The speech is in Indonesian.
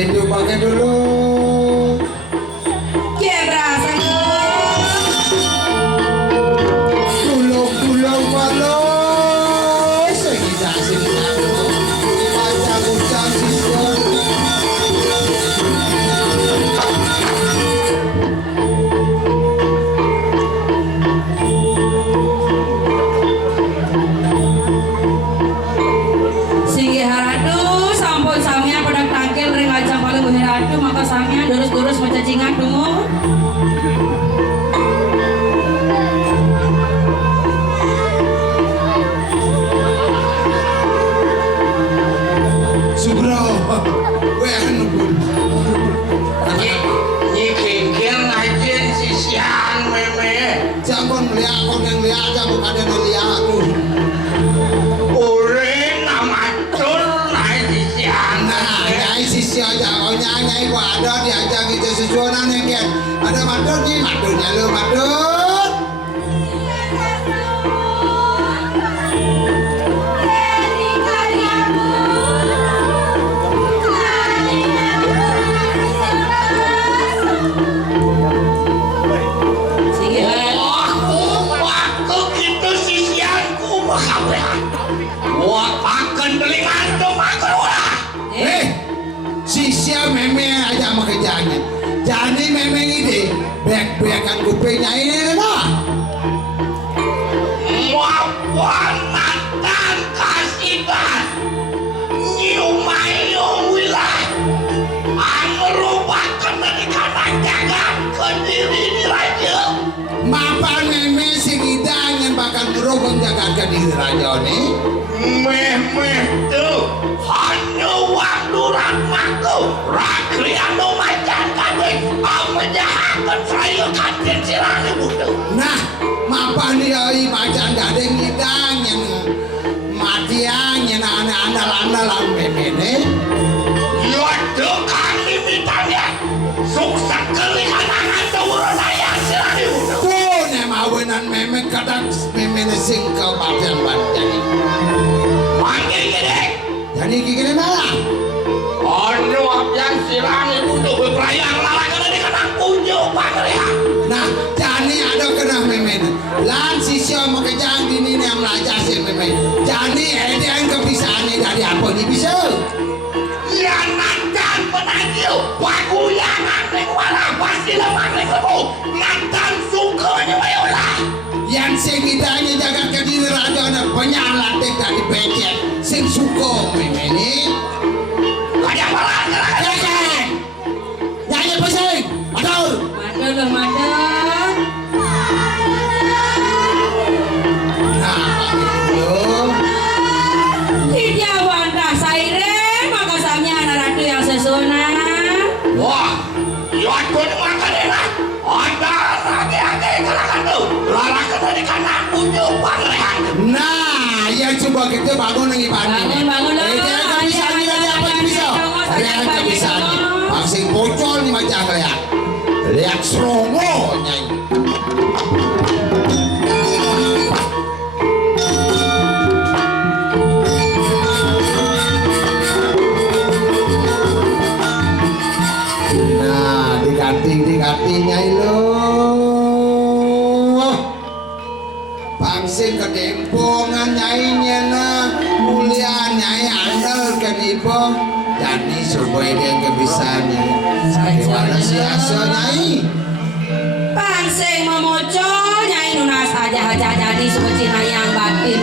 itu pakai dulu. Berasa Gulung-gulung malos sekitar sini baca-baca siswa. Sigi haradu sampun samia pada tangkel ring ajang paling berharadu maka samia durus-durus mencacingan dungu. Subro, gue nunggu. Nyi kengkel ngajen sisian meme. Jangan lihat kon yang lihat jangan ada yang lihat tuh. Ureng ngamatun naik sisian. Nah, nyai sisi aja, kau nyai gua ada diajak itu sesuatu yang kan. Ada madun ni, madunnya lu madun. Sigi haradu Waktu gitu sisianku makabehan. Wah, akan beli ngantuk makan wah. Sisi meme aja sama kerjanya. Jadi meme ini bek-bekan kupingnya ini lah. Wawanatan kasihan nyiumayung wilah merubah kemerdekaan jagat ke diri di raja. Mapan meme si gidang yang bakal berubah jaga ke diri raja ni. Meh tuh hanya waktu rahmatku rakli anu macan kadek menjahatkan saya kantin sirani butuh. Nah, mapan dia macan gading gidang yang matiang yang anak-anak meme ni. Yaitu kami mitanya sukses kelihatan turun ayah sirani butuh. Tuh, nama awenan meme kadang meme ni singkau bagian banjani. Panggil gede. Jadi gini mana? Anu abjang sirani butuh berperayaan lala kena dikena kunjung panggilnya. Nah, jadi ada kena meme ni. Lan sisi mau kejang dini ni yang belajar si meme. Jadi ada yang kepisaan ni dari apa ni bisa? Ya nantan penagil paguyangan ning wala pasti lemah ning lebu. Nantan sukanya bayolah. Yang segitanya jaga ke diri raja na penyalat dari becek. Sing suko meme ni. Kaya malah Jangan. Nyanyi pusing. Atur. madun madun. Nah, itu. Tidak wanda saire maka samia anak ratu yang sesona. wah, yaitu makan enak. Ada lagi kelakan tuh. Lala kena dikena kunjung panggilnya. Nah, yang coba kita bangun lagi pagi ni. Bangun dulu. Dia yang kepisaan ni ada apa yang bisa? Ada yang kepisaan ni. Pasing bocor ni macam kayak. Lihat serongo nyanyi. Nah, diganti nyai lo. Pangsing kedempongan nyainya nah. Mulia nyai andal kan ibu. Jadi supaya dia kebisaannya. Gimana siasa nyai? Panseng memocol nyai nunas aja jadi suci yang batin